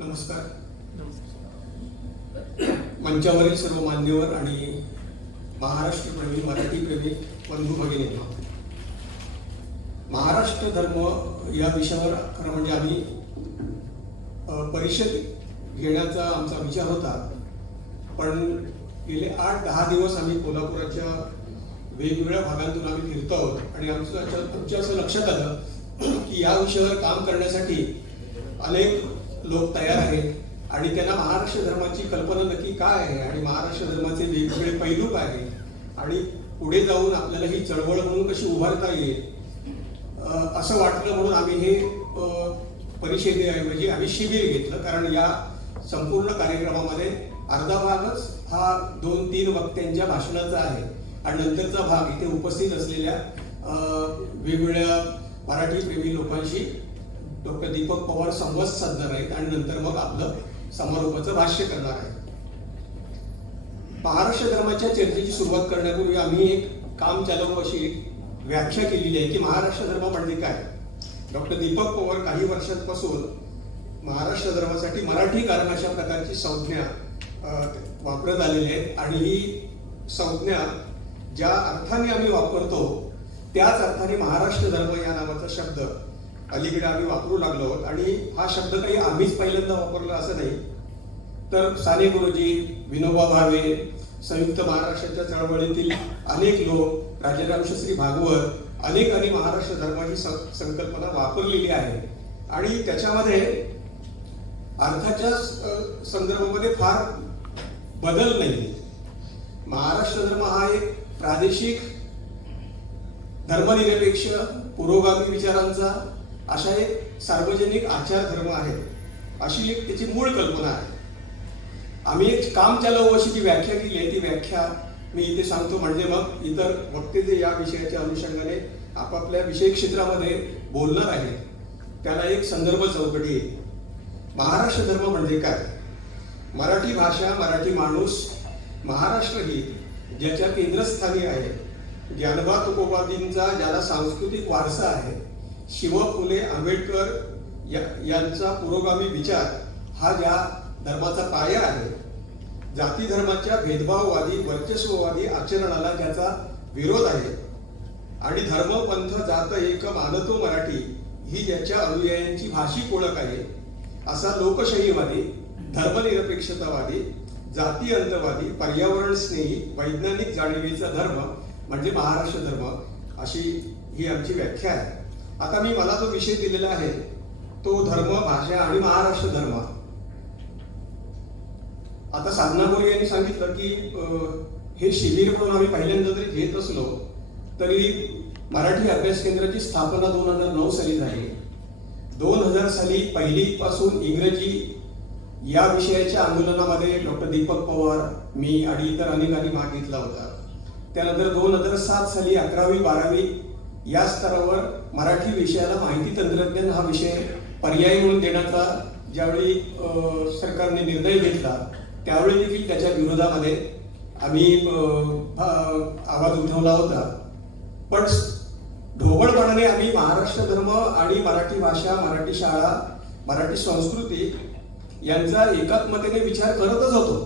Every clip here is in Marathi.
नमस्कार. मंचावरील सर्व मान्यवर आणि महाराष्ट्र प्रेमी, मराठी प्रेमी बंधू भगिनींनो, महाराष्ट्र धर्म या विषयावर खरं म्हणजे आम्ही परिषद घेण्याचा आमचा विचार होता, पण गेले 8-10 दिवस आम्ही कोल्हापुराच्या वेगवेगळ्या भागांतून आम्ही फिरतो आहोत आणि आमच्या असं लक्षात आलं की या विषयावर काम करण्यासाठी अनेक लोक तयार आहेत आणि त्यांना महाराष्ट्र धर्माची कल्पना नक्की काय आहे आणि महाराष्ट्र धर्माचे वेगवेगळे पैलू काय आहेत आणि पुढे जाऊन आपल्याला ही चळवळ म्हणून कशी उभारता येईल असं वाटलं, म्हणून आम्ही हे परिषदेऐवजी आम्ही शिबिर घेतलं. कारण या संपूर्ण कार्यक्रमामध्ये अर्धा भागच हा 2-3 वक्त्यांच्या भाषणाचा आहे आणि नंतरचा भाग इथे उपस्थित असलेल्या वेगवेगळ्या मराठी प्रेमी लोकांशी डॉक्टर दीपक पवार संवाद साधणार आहेत आणि नंतर मग आपलं समारोपाचं भाष्य करणार आहे. महाराष्ट्र धर्माच्या चर्चेची सुरुवात करण्यापूर्वी आम्ही एक काम चालवू अशी व्याख्या केलेली आहे की महाराष्ट्र धर्म म्हणजे काय. डॉक्टर दीपक पवार काही वर्षांपासून महाराष्ट्र धर्मासाठी मराठी कारण अशा प्रकारची संज्ञा वापरत आलेली आहेत आणि ही संज्ञा ज्या अर्थाने आम्ही वापरतो त्याच अर्थाने महाराष्ट्र धर्म या नावाचा शब्द अलीकडे आम्ही वापरू लागलो आहोत. आणि हा शब्द काही आम्हीच पहिल्यांदा वापरला असं नाही, तर साने गुरुजी, विनोबा भावे, संयुक्त महाराष्ट्राच्या चळवळीतील अनेक लोक, राजाराम शास्त्री भागवत, अनेकांनी महाराष्ट्र धर्म ही संकल्पना वापरलेली आहे आणि त्याच्यामध्ये अर्थाच्या संदर्भामध्ये फार बदल नाही. महाराष्ट्र धर्म हा एक प्रादेशिक धर्मनिरपेक्ष पुरोगामी विचारांचा अशा एक सार्वजनिक आचार धर्म आहे, अशी एक त्याची मूळ कल्पना आहे. आम्ही एक काम चालवू अशी जी व्याख्या केली आहे ती व्याख्या मी इथे सांगतो, म्हणजे मग इतर वक्ते जे या विषयाच्या अनुषंगाने आपापल्या विषय क्षेत्रामध्ये बोलणार आहेत त्याला एक संदर्भ चौकटी आहे. महाराष्ट्र धर्म म्हणजे काय? मराठी भाषा, मराठी माणूस, महाराष्ट्र ही ज्याच्या केंद्रस्थानी आहे, ज्ञानोबा तुकोबांचा ज्याला सांस्कृतिक वारसा आहे, शिव फुले आंबेडकर यांचा पुरोगामी विचार हा ज्या धर्माचा पाया आहे, जाती धर्माच्या भेदभाववादी वर्चस्ववादी आचरणाला ज्याचा विरोध आहे आणि धर्म पंथ जात एक मानतो मराठी ही ज्याच्या अनुयायांची भाषिक ओळख आहे, असा लोकशाहीवादी, धर्मनिरपेक्षतावादी, जाती अंतवादी, पर्यावरण स्नेही, वैज्ञानिक जाणीवेचा धर्म म्हणजे महाराष्ट्र धर्म, अशी ही आमची व्याख्या आहे. आता मी मला जो विषय दिलेला आहे तो धर्म, भाषा आणि महाराष्ट्र धर्म. आता साधना गोरे यांनी सांगितलं की हे शिबिर म्हणून आम्ही पहिल्यांदा जरी घेत असलो तरी मराठी अभ्यास केंद्राची स्थापना 2009 साली झाली. 2000 साली पहिलीपासून इंग्रजी या विषयाच्या आंदोलनामध्ये डॉक्टर दीपक पवार, मी आणि इतर अनेकांनी भाग घेतला होता. त्यानंतर 2007 साली 11वी-12वी या स्तरावर मराठी विषयाला माहिती तंत्रज्ञान हा विषय पर्याय म्हणून देण्याचा ज्यावेळी सरकारने निर्णय घेतला त्यावेळी देखील त्याच्या विरोधामध्ये आम्ही आवाज उठवला होता. पण ढोबळपणाने आम्ही महाराष्ट्र धर्म आणि मराठी भाषा, मराठी शाळा, मराठी संस्कृती यांचा एकात्मतेने विचार करतच होतो.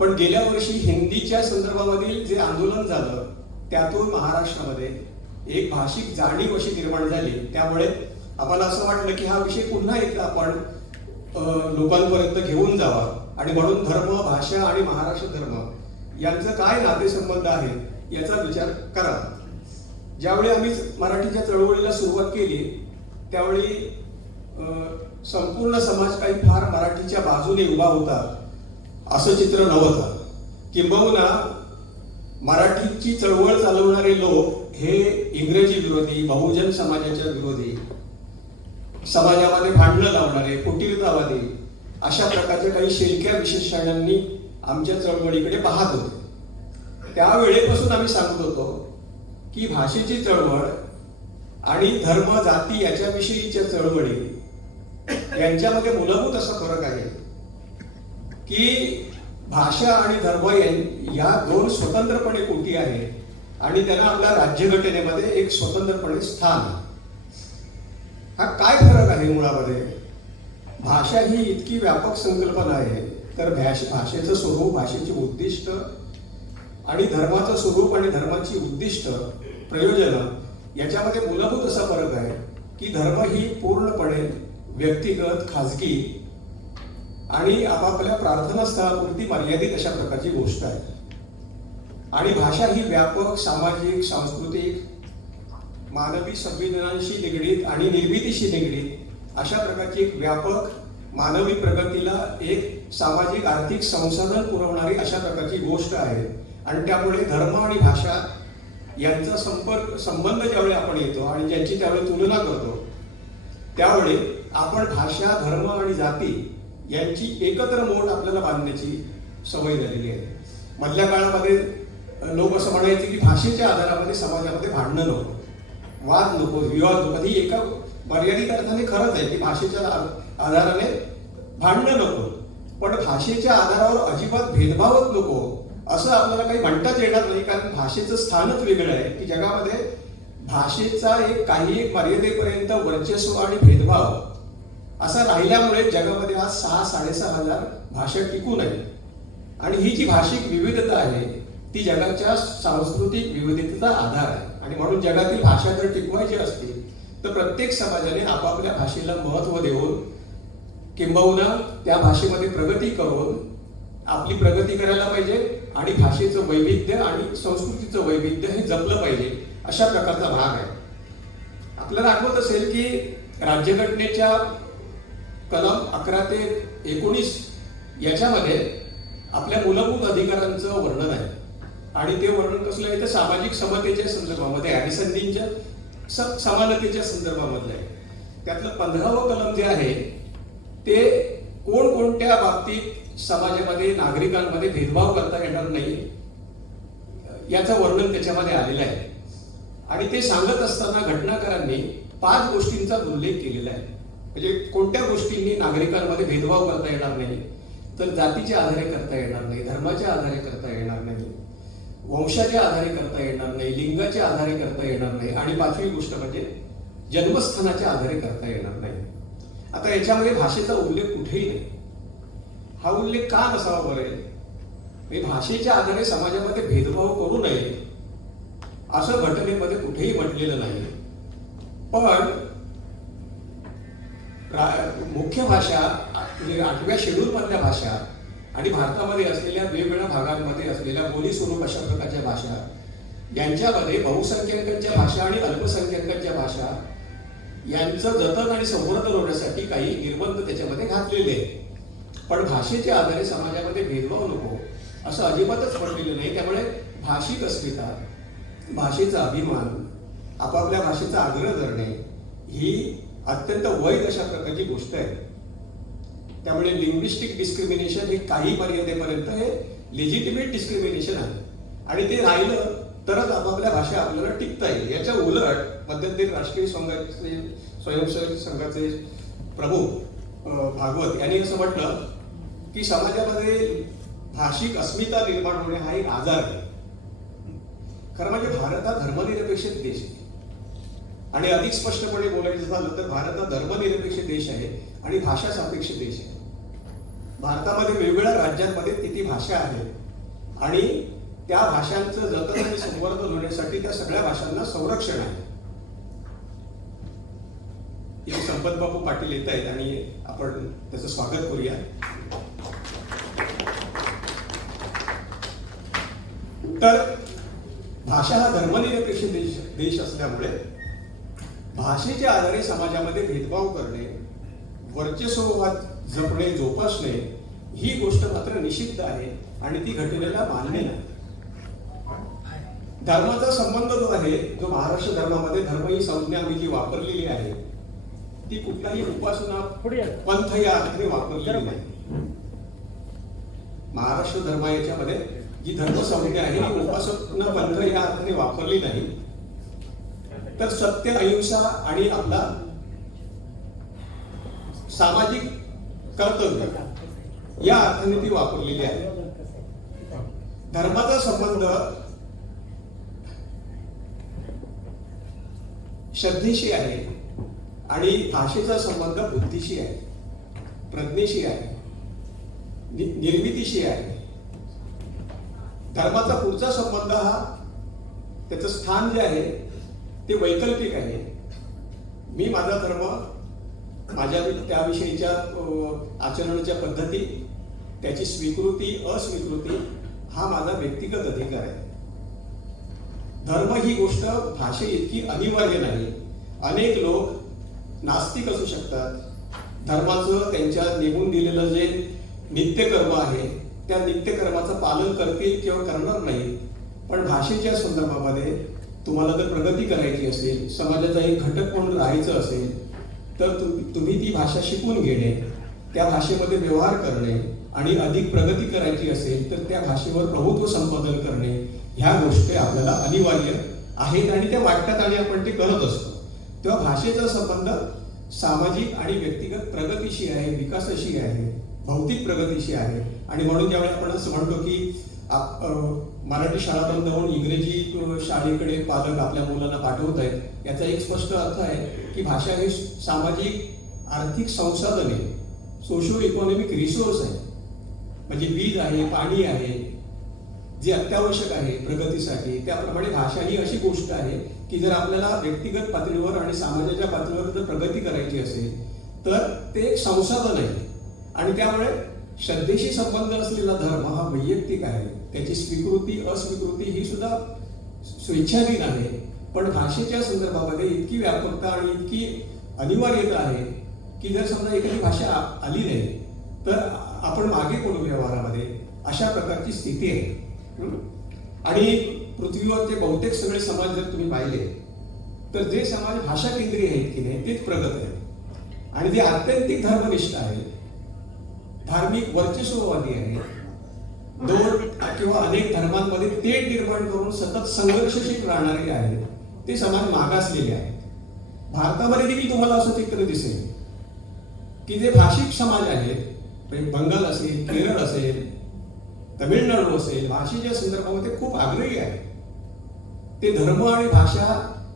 पण गेल्या वर्षी हिंदीच्या संदर्भामधील जे आंदोलन झालं त्यातून महाराष्ट्रामध्ये एक भाषिक जाणीव अशी निर्माण झाली. त्यामुळे आम्हाला असं वाटलं की हा विषय पुन्हा एकदा आपण लोकांपर्यंत घेऊन जावा आणि म्हणून धर्म, भाषा आणि महाराष्ट्र धर्म यांचं काय नातेसंबंध आहे याचा विचार करा. ज्यावेळी आम्ही मराठीच्या चळवळीला सुरुवात केली त्यावेळी संपूर्ण समाज काही फार मराठीच्या बाजूने उभा होता असं चित्र नव्हतं. किंबहुना मराठीची चळवळ चालवणारे लोक हे इंग्रजी विरोधी, बहुजन समाजाच्या विरोधी, समाजामध्ये भांडणं लावणारे, फुटीरतावादी अशा प्रकारच्या काही शेलक्या विशेषणांनी आमच्या चळवळीकडे पाहत होते. त्यावेळेपासून आम्ही सांगत होतो की भाषेची चळवळ आणि धर्म, जाती याच्याविषयीच्या चळवळी यांच्यामध्ये मूलभूत असा फरक आहे की भाषा आणि धर्म या दोन स्वतंत्रपणे कोटी आहेत आणि त्यांना आपल्या राज्यघटनेमध्ये एक स्वतंत्रपणे स्थान. हा काय फरक आहे मुळामध्ये? भाषा ही इतकी व्यापक संकल्पना आहे, तर भाषेचं स्वरूप, भाषेची उद्दिष्ट आणि धर्माचं स्वरूप आणि धर्माची उद्दिष्ट, प्रयोजन याच्यामध्ये मूलभूत असा फरक आहे की धर्म ही पूर्णपणे व्यक्तिगत, खाजगी आणि आपापल्या प्रार्थनास्थळापुरती मर्यादित अशा प्रकारची गोष्ट आहे. आणि भाषा ही व्यापक, सामाजिक, सांस्कृतिक, मानवी संवेदनांशी निगडीत आणि निर्मितीशी निगडीत अशा प्रकारची एक व्यापक मानवी प्रगतीला एक सामाजिक, आर्थिक संसाधन पुरवणारी अशा प्रकारची गोष्ट आहे. आणि त्यामुळे धर्म आणि भाषा यांचा संबंध ज्यावेळी आपण येतो आणि ज्यांची त्यावेळी तुलना करतो, त्यावेळी आपण भाषा, धर्म आणि जाती यांची एकत्र मोड आपल्याला बांधण्याची सवय झालेली आहे. मधल्या काळामध्ये लोक असं म्हणायचे की भाषेच्या आधारामध्ये समाजामध्ये भांडणं नको, वाद नको, विवाद नको. ही एका मर्यादित अर्थाने खरंच आहे की भाषेच्या आधाराने भांडणं नको, पण भाषेच्या आधारावर अजिबात भेदभावच नको असं आपल्याला काही म्हणताच येणार नाही. कारण भाषेचं स्थानच वेगळं आहे की जगामध्ये भाषेचा एक मर्यादेपर्यंत वर्चस्व आणि भेदभाव असा राहिल्यामुळे जगामध्ये आज 6-6.5 हजार भाषा टिकून आहे. आणि ही जी भाषिक विविधता आहे ती जगाच्या सांस्कृतिक विविधतेचा आधार आहे. आणि म्हणून जगातील भाषा जर टिकवायची असतील तर प्रत्येक समाजाने आपापल्या भाषेला महत्त्व देऊन, किंबहुना त्या भाषेमध्ये प्रगती करून आपली प्रगती करायला पाहिजे आणि भाषेचं वैविध्य आणि संस्कृतीचं वैविध्य हे जपलं पाहिजे, अशा प्रकारचा भाग आहे. आपल्याला आठवत असेल की राज्यघटनेच्या कलम 11 ते 19 याच्यामध्ये आपल्या मूलभूत अधिकारांचं वर्णन आहे. आणि ते वर्णन कसलं आहे तर सामाजिक समतेच्या संदर्भामध्ये आणि संधींच्या समानतेच्या संदर्भामधलं आहे. त्यातलं 15वं कलम जे आहे ते कोणकोणत्या बाबतीत समाजामध्ये, नागरिकांमध्ये भेदभाव करता येणार नाही याचं वर्णन त्याच्यामध्ये आलेलं आहे. आणि ते सांगत असताना घटनाकारांनी 5 गोष्टींचा उल्लेख केलेला आहे. म्हणजे कोणत्या गोष्टींनी नागरिकांमध्ये भेदभाव करता येणार नाही तर जातीच्या आधारे करता येणार नाही, धर्माच्या आधारे करता येणार नाही, वंशाच्या आधारे करता येणार नाही, लिंगाच्या आधारे करता येणार नाही आणि 5वी गोष्ट म्हणजे जन्मस्थानाच्या आधारे करता येणार नाही. आता याच्यामध्ये भाषेचा उल्लेख कुठेही नाही. हा उल्लेख का नसावा बरे? भाषेच्या आधारे समाजामध्ये भेदभाव करू नये असं घटनेमध्ये कुठेही म्हटलेलं नाही. पण मुख्य भाषा म्हणजे 8व्या शेड्यूल मधल्या भाषा आणि भारतामध्ये असलेल्या वेगवेगळ्या भागांमध्ये असलेल्या बोली स्वरूप अशा प्रकारच्या भाषा यांच्यामध्ये बहुसंख्याकांच्या भाषा आणि अल्पसंख्याकांच्या भाषा यांचं जतन आणि संवर्धन होण्यासाठी काही निर्बंध त्याच्यामध्ये घातलेले आहेत. पण भाषेच्या आधारे समाजामध्ये भेदभाव नको असं अजिबातच म्हटलेलं नाही. त्यामुळे भाषिक अस्मिता, भाषेचा अभिमान, आपापल्या भाषेचा आग्रह धरणे ही अत्यंत वैध अशा प्रकारची गोष्ट आहे. त्यामुळे लिंग्विस्टिक डिस्क्रिमिनेशन हे काही मर्यादेपर्यंत हे लेजिटिमेट डिस्क्रिमिनेशन आहे आणि ते राहिलं तरच आपापल्या भाषा आपल्याला टिकता येईल. याच्या उलट मध्यंतरी राष्ट्रीय स्वयंसेवक संघाचे प्रमुख भागवत यांनी असं म्हटलं की समाजामध्ये भाषिक अस्मिता निर्माण होणे हा एक आजार आहे. खरं म्हणजे भारत हा धर्मनिरपेक्ष देश आहे आणि अधिक स्पष्टपणे बोलायचं झालं तर भारत हा धर्मनिरपेक्ष देश आहे आणि भाषा सापेक्ष देश आहे. भारतामध्ये वेगवेगळ्या राज्यांमध्ये किती भाषा आहेत आणि त्या भाषांचं जतन आणि संवर्धन होण्यासाठी त्या सगळ्या भाषांना संरक्षण आहे. इथे संपत बाबू पाटील येत आहेत आणि आपण त्याचं स्वागत करूया. तर भाषा हा धर्मनिरपेक्ष देश असल्यामुळे भाषेच्या आधारे समाजामध्ये भेदभाव करणे, वर्चस्ववाद जपणे, जोपासणे ही गोष्ट मात्र निषिद्ध आहे आणि ती घटनेला मान्य नाही. धर्माचा संबंध जो आहे, जो महाराष्ट्र धर्मामध्ये धर्म ही संज्ञा आम्ही जी वापरलेली आहे ती कुठलाही उपासना पंथ या अर्थाने वापरलेली नाही. महाराष्ट्र धर्म याच्यामध्ये जी धर्म संज्ञा आहे ही उपासना पंथ या अर्थाने वापरली नाही, तर सत्य, अहिंसा आणि आपला सामाजिक कर्तव्य या अर्थाने ती वापरलेली आहे. धर्माचा संबंध श्रद्धेशी आहे आणि भाषेचा संबंध बुद्धीशी आहे. प्रज्ञेशी आहे, निर्मितीशी आहे. धर्माचा पुढचा संबंध हा त्याचं स्थान जे आहे ते वैकल्पिक आहे. मी माझा धर्म, माझ्या त्याविषयीच्या आचरणाच्या पद्धती, त्याची स्वीकृती अस्वीकृती हा माझा व्यक्तिगत अधिकार आहे. धर्म ही गोष्ट भाषे इतकी अनिवार्य नाही. अनेक लोक नास्तिक असू शकतात. धर्माचं त्यांच्या निघून दिलेलं जे नित्यकर्म आहे त्या नित्यकर्माचं पालन करतील किंवा करणार नाही. पण भाषेच्या संदर्भामध्ये तुम्हाला जर प्रगती करायची असेल, समाजाचा एक घटक म्हणून राहायचं असेल, तर तुम्ही ती भाषा शिकून घेणे, त्या भाषेमध्ये व्यवहार करणे आणि अधिक प्रगती करायची असेल तर त्या भाषेवर प्रभुत्व संपादन करणे, ह्या गोष्टी आपल्याला अनिवार्य आहेत आणि त्या वाटतात आणि आपण ते करत असतो. तेव्हा भाषेचा संबंध सामाजिक आणि व्यक्तिगत प्रगतीशी आहे, विकासाशी आहे, भौतिक प्रगतीशी आहे. आणि म्हणून ज्यावेळी आपण असं म्हणतो की मराठी शाळा बंद होऊन इंग्रजी शाळेकडे पालक आपल्या मुलांना पाठवत आहेत, याचा एक स्पष्ट अर्थ आहे की भाषा हे सामाजिक आर्थिक संसाधन आहे, सोशो इकॉनॉमिक रिसोर्स आहे. म्हणजे वीज आहे, पाणी आहे, जे अत्यावश्यक आहे प्रगतीसाठी. त्याप्रमाणे भाषा ही अशी गोष्ट आहे की जर आपल्याला व्यक्तिगत पातळीवर आणि समाजाच्या पातळीवर जर प्रगती करायची असेल तर ते एक संसाधन आहे. आणि त्यामुळे श्रद्धेशी संबंध असलेला धर्म हा वैयक्तिक आहे. त्याची स्वीकृती अस्वीकृती ही सुद्धा स्वेच्छाधीन आहे. पण भाषेच्या संदर्भामध्ये इतकी व्यापकता आणि इतकी अनिवार्यता आहे की जर समजा एखादी भाषा आली नाही तर आपण मागे पडू व्यवहारामध्ये, अशा प्रकारची स्थिती आहे. आणि पृथ्वीवरचे बहुतेक सगळे समाज जर तुम्ही पाहिले तर जे समाज भाषा केंद्रीय आहेत की नाही तेच प्रगत आहेत. आणि जे आत्यंतिक धर्मनिष्ठ आहे, धार्मिक वर्चस्ववादी आहे, दोन किंवा अनेक धर्मांमध्ये तेढ निर्माण करून सतत संघर्षशील राहणारे आहेत, ते समाज मागासलेले आहेत. भारतामध्ये देखील तुम्हाला असं चित्र दिसेल की जे भाषिक समाज आहेत, बंगाल असेल, केरळ असेल, तमिळनाडू असेल, भाषेच्या संदर्भामध्ये खूप आग्रही आहे. ते धर्म आणि भाषा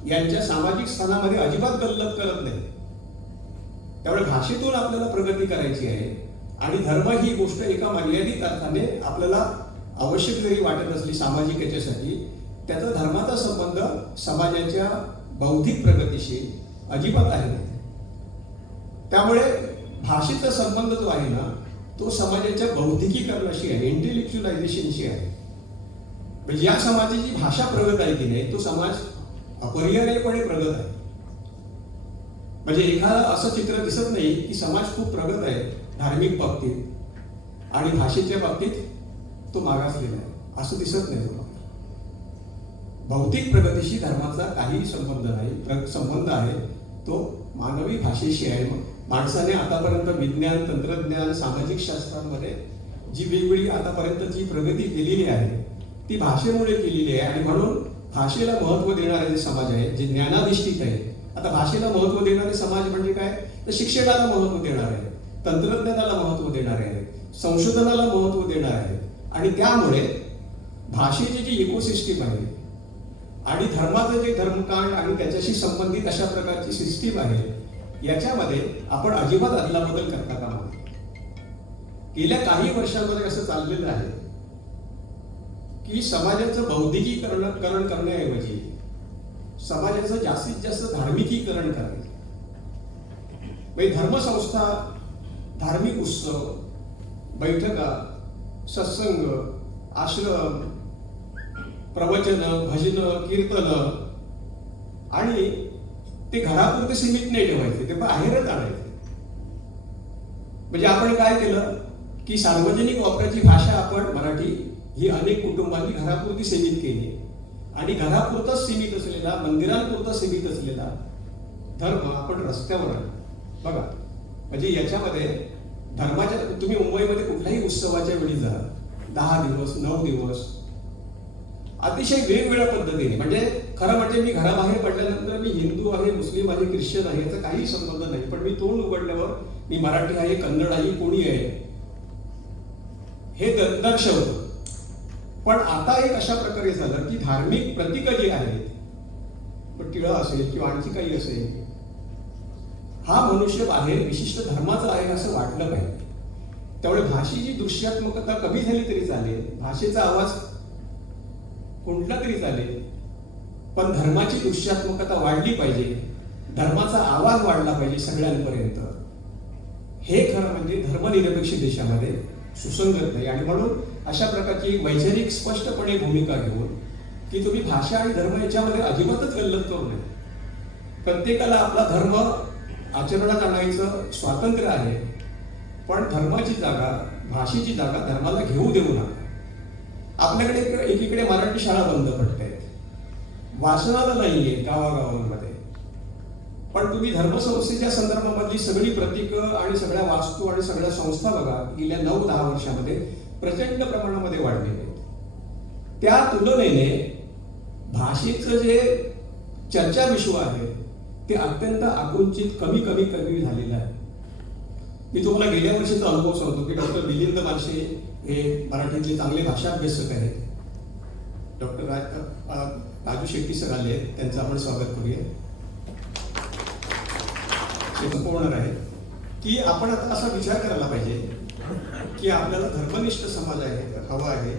यांच्या सामाजिक स्थानामध्ये अजिबात गल्लत करत नाही. त्यामुळे भाषेतून आपल्याला प्रगती करायची आहे आणि धर्म ही गोष्ट एका मर्यादित अर्थाने आपल्याला आवश्यक जरी वाटत असली सामाजिक याच्यासाठी, त्याचा धर्माचा संबंध समाजाच्या बौद्धिक प्रगतीशी अजिबात आहे. त्यामुळे भाषेचा संबंध जो आहे ना तो समाजाच्या बौद्धिकीकरणाशी आहे, इंटेलेक्च्युअलायझेशनशी आहे. म्हणजे या समाजाची भाषा प्रगत आहे की नाही तो समाज अपरिहार्यपणे प्रगत आहे. म्हणजे एखादा असं चित्र दिसत नाही की समाज खूप प्रगत आहे धार्मिक बाबतीत आणि भाषेच्या बाबतीत तो मागासलेला आहे, असं दिसत नाही तुम्हाला. भौतिक प्रगतीशी धर्माचा काही संबंध नाही. संबंध आहे तो मानवी भाषेशी आहे. माणसाने आतापर्यंत विज्ञान, तंत्रज्ञान, सामाजिक शास्त्रांमध्ये जी वेगवेगळी आतापर्यंत जी प्रगती केलेली आहे ती भाषेमुळे केलेली आहे. आणि म्हणून भाषेला महत्व देणारे जे समाज आहेत, जे ज्ञानाधिष्ठित आहे. आता भाषेला महत्व देणारे समाज म्हणजे काय, तर शिक्षणाला महत्व देणार आहे, तंत्रज्ञानाला महत्व देणार आहे, संशोधनाला महत्व देणार आहे. आणि त्यामुळे भाषेची जी इकोसिस्टीम आहे आणि धर्माचं जे धर्मकांड आणि त्याच्याशी संबंधित अशा प्रकारची सिस्टीम आहे, याच्यामध्ये आपण अजिबात अदलाबदल करता कामा नये. गेल्या काही वर्षांमध्ये असं चाललेलं आहे की समाजाचं बौद्धिकीकरण करण्याऐवजी समाजाचं जास्तीत जास्त धार्मिकीकरण करायचं. म्हणजे धर्मसंस्था, धार्मिक उत्सव, बैठका, सत्संग, आश्रम, प्रवचन, भजन, कीर्तन आणि ते घरापुरते सीमित नाही ठेवायचे, ते बाहेरच आणायचे. म्हणजे आपण काय केलं की सार्वजनिक वापराची भाषा आपण मराठी ही अनेक कुटुंबांनी घरापुरती सीमित केली आणि घरापुरताच सीमित असलेला, मंदिरांपुरता सीमित असलेला धर्म आपण रस्त्यावर आणला. बघा, म्हणजे याच्यामध्ये धर्माच्या, तुम्ही मुंबईमध्ये कुठल्याही उत्सवाच्या वेळी जा, 10 दिवस 9 दिवस अतिशय वेगवेगळ्या पद्धतीने, म्हणजे खरं म्हणजे मी घराबाहेर पडल्यानंतर मी हिंदू आहे, मुस्लिम आहे, ख्रिश्चन आहे याचा काही संबंध नाही. पण मी तोंड उघडल्यावर मी मराठी आहे, कन्नड आहे, कोणी आहे हे दर्शवतो. पण आता एक अशा प्रकारे झालं की धार्मिक प्रतीक जी आहेत, टिळा असेल किंवा आणखी काही असेल, हा मनुष्य बाहेर विशिष्ट धर्माचा आहे असं वाटलं पाहिजे. त्यामुळे भाषेची दृश्यात्मकता कमी झाली तरी चालेल, भाषेचा आवाज कोणता तरी चालेल, पण धर्माची दृश्यात्मकता वाढली पाहिजे, धर्माचा आवाज वाढला पाहिजे सगळ्यांपर्यंत. हे खरं म्हणजे धर्मनिरपेक्ष देशामध्ये सुसंगत नाही. आणि म्हणून अशा प्रकारची वैचारिक स्पष्टपणे भूमिका घेऊन की तुम्ही भाषा आणि धर्म याच्यामध्ये अजिबातच गल्लत करू नये. प्रत्येकाला आपला धर्म आचरणात आणायचं स्वातंत्र्य आहे, पण धर्माची जागा, भाषेची जागा धर्माला घेऊ देऊ नका. आपल्याकडे एकीकडे मराठी शाळा बंद पडत आहेत, वाचनाला नाहीये गावागावांमध्ये, पण तुम्ही धर्मसंस्थेच्या संदर्भामधली सगळी प्रतीकं आणि सगळ्या वास्तू आणि सगळ्या संस्था बघा, गेल्या 9-10 वर्षामध्ये प्रचंड प्रमाणामध्ये वाढलेले आहेत. त्या तुलनेने भाषेचं जे चर्चा विश्व आहे ते अत्यंत आकुंचित कमी झालेलं आहे. मी तुम्हाला गेल्या वर्षीचा अनुभव सांगतो की डॉक्टर मिलिंद मार्शे हे मराठीतले चांगले भाषा अभ्यासक आहेत. डॉक्टर राजू शेट्टी सर आले, त्यांचं आपण स्वागत करूया. ते संपवणार आहे की आपण आता असा विचार करायला पाहिजे की आपल्याला धर्मनिष्ठ समाज हवा आहे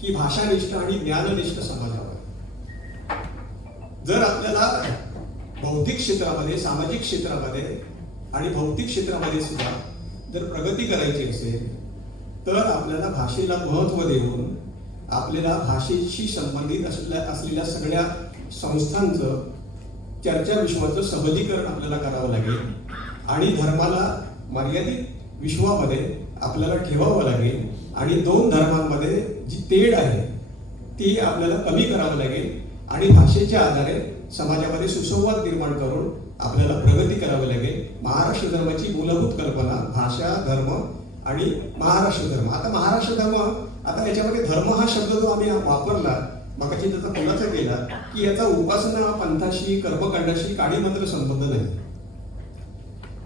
की भाषानिष्ठ आणि ज्ञाननिष्ठ समाज हवा आहे. जर आपल्याला बौद्धिक क्षेत्रामध्ये, सामाजिक क्षेत्रामध्ये आणि भौतिक क्षेत्रामध्ये सुद्धा जर प्रगती करायची असेल तर आपल्याला भाषेला महत्त्व देऊन आपल्याला भाषेशी संबंधित असलेल्या सगळ्या संस्थांचं, चर्चा विश्वाचं सहजीकरण आपल्याला करावं लागेल आणि धर्माला मर्यादित विश्वामध्ये आपल्याला ठेवावं लागेल आणि 2 धर्मांमध्ये जी तेढ आहे ती आपल्याला कमी करावं लागेल आणि भाषेच्या आधारे समाजामध्ये सुसंवाद निर्माण करून आपल्याला प्रगती करावी लागेल. महाराष्ट्र धर्माची मूलभूत कल्पना भाषा, धर्म आणि महाराष्ट्र धर्म. आता महाराष्ट्र धर्म, आता याच्यामध्ये धर्म हा शब्द जो आम्ही वापरला मगाशी त्याचा खुलासा केला की याचा उपासना पंथाशी, कर्मकांडाशी काही मात्र संबंध नाही.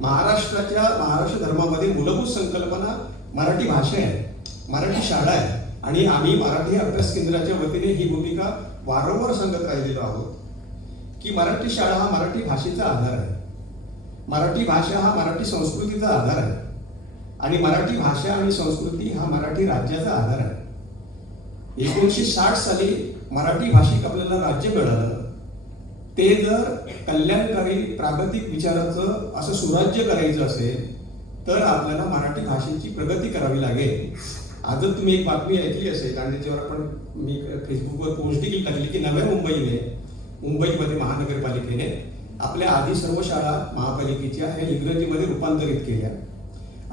महाराष्ट्र धर्मामध्ये मूलभूत संकल्पना मराठी भाषा आहे, मराठी शाळा आहे आणि आम्ही मराठी अभ्यास केंद्राच्या वतीने ही भूमिका वारंवार सांगत राहिलेलो आहोत की मराठी शाळा हा मराठी भाषेचा आधार आहे, मराठी भाषा हा मराठी संस्कृतीचा आधार आहे आणि मराठी भाषा आणि संस्कृती हा मराठी राज्याचा आधार आहे. 1960 साली मराठी भाषिक आपल्याला राज्य मिळालं. ते जर कल्याणकारी प्रागतिक विचाराचं असं सुराज्य करायचं असेल तर आपल्याला मराठी भाषेची प्रगती करावी लागेल. आज तुम्ही एक बातमी ऐकली असेल आणि त्याच्यावर मी फेसबुकवर पोस्ट देखील टाकली की नव्या मुंबईमध्ये महानगरपालिकेने आपल्या आधी सर्व शाळा महापालिकेच्या ह्या इंग्रजीमध्ये रूपांतरित केल्या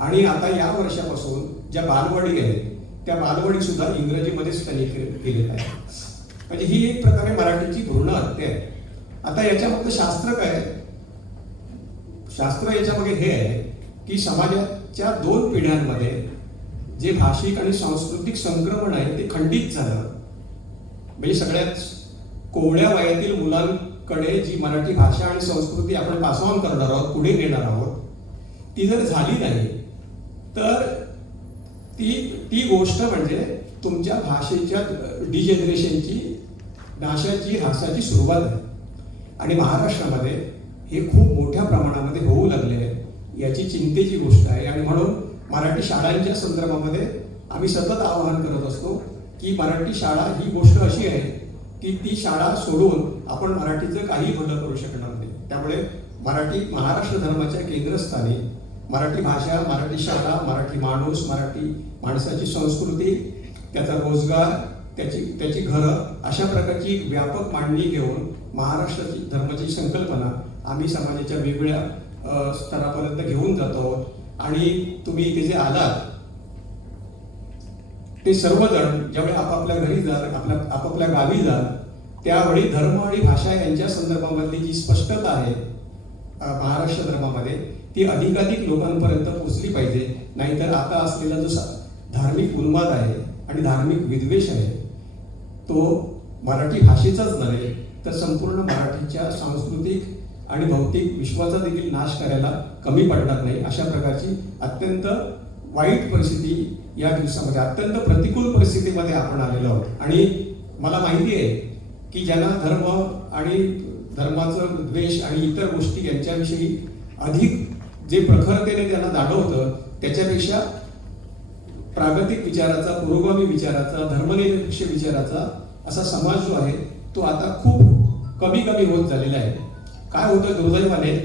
आणि आता या वर्षापासून ज्या बालवाडी आहेत त्या बालवाडी सुद्धा इंग्रजीमध्येच त्यांनी केलेल्या आहे. म्हणजे ही एक प्रकारे मराठीची भ्रूण हत्या आहे. आता याच्यामध्ये शास्त्र काय, शास्त्र याच्यामध्ये हे आहे की समाजाच्या 2 पिढ्यांमध्ये जे भाषिक आणि सांस्कृतिक संक्रमण आहे ते खंडित झालं. म्हणजे सगळ्यात कोवळ्या वयातील मुलांकडे जी मराठी भाषा आणि संस्कृती आपण पास ऑन करणार आहोत, पुढे नेणार आहोत, ती जर झाली नाही तर ती गोष्ट म्हणजे तुमच्या भाषेच्या डिजेनरेशनची, नाशाची, ऱ्हासाची सुरुवात आहे. आणि महाराष्ट्रामध्ये हे खूप मोठ्या प्रमाणामध्ये होऊ लागले आहे, याची चिंतेची गोष्ट आहे. आणि म्हणून मराठी शाळांच्या संदर्भामध्ये आम्ही सतत आवाहन करत असतो की मराठी शाळा ही गोष्ट अशी आहे की ती शाळा सोडून आपण मराठीचं काही भलं करू शकणार नाही. त्यामुळे महाराष्ट्र धर्माच्या केंद्रस्थानी मराठी भाषा, मराठी शाळा, मराठी माणूस, मराठी माणसाची संस्कृती, त्याचा रोजगार, त्याची घरं, अशा प्रकारची व्यापक मांडणी घेऊन महाराष्ट्राची धर्माची संकल्पना आम्ही समाजाच्या वेगवेगळ्या स्तरापर्यंत घेऊन जातो आहोत. आणि तुम्ही इथे जे आलात ते सर्वजण ज्यावेळी आपापल्या घरी जाल, आपापल्या गावी जाल, त्यावेळी धर्म आणि भाषा यांच्या संदर्भामधली जी स्पष्टता आहे महाराष्ट्र धर्मामध्ये ती अधिकाधिक लोकांपर्यंत पोहोचली पाहिजे. नाहीतर आता असलेला जो धार्मिक उन्माद आहे आणि धार्मिक विद्वेष आहे तो मराठी भाषेचाच नव्हे तर संपूर्ण मराठीच्या सांस्कृतिक आणि भौतिक विश्वाचा देखील नाश करायला कमी पडणार नाही. अशा प्रकारची अत्यंत वाईट परिस्थिती या दिवसामध्ये, अत्यंत प्रतिकूल परिस्थितीमध्ये आपण आलेलो आहोत. आणि मला माहिती आहे की ज्यांना धर्म आणि धर्माचं द्वेष आणि इतर गोष्टी यांच्याविषयी अधिक जे प्रखरतेने त्यांना जाणवतं त्याच्यापेक्षा प्रागतिक विचाराचा, पुरोगामी विचाराचा, धर्मनिरपेक्ष विचाराचा असा समाज जो आहे तो आता खूप कमी कमी होत झालेला आहे. काय होतं दुर्दैवाने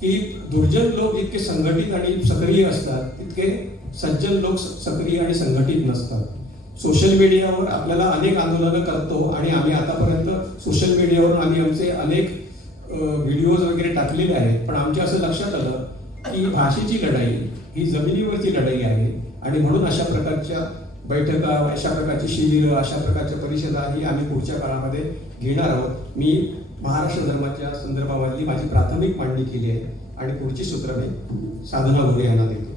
की दुर्जन लोक जितके संघटित आणि सक्रिय असतात तितके सज्जन लोक सक्रिय आणि संघटित नसतात. सोशल मीडियावर आपल्याला अनेक आंदोलनं करतो आणि आम्ही आतापर्यंत सोशल मीडियावरून आम्ही आमचे अनेक व्हिडिओज वगैरे टाकलेले आहेत. पण आमच्या असं लक्षात आलं की भाषेची लढाई ही जमिनीवरची लढाई आहे आणि म्हणून अशा प्रकारच्या बैठका, अशा प्रकारची शिबिरं, अशा प्रकारच्या परिषदा ही आम्ही पुढच्या काळामध्ये घेणार आहोत. मी महाराष्ट्र धर्माच्या संदर्भामधली माझी प्राथमिक मांडणी केली आहे आणि पुढची सूत्र मी साधना भोरे यांना देतो.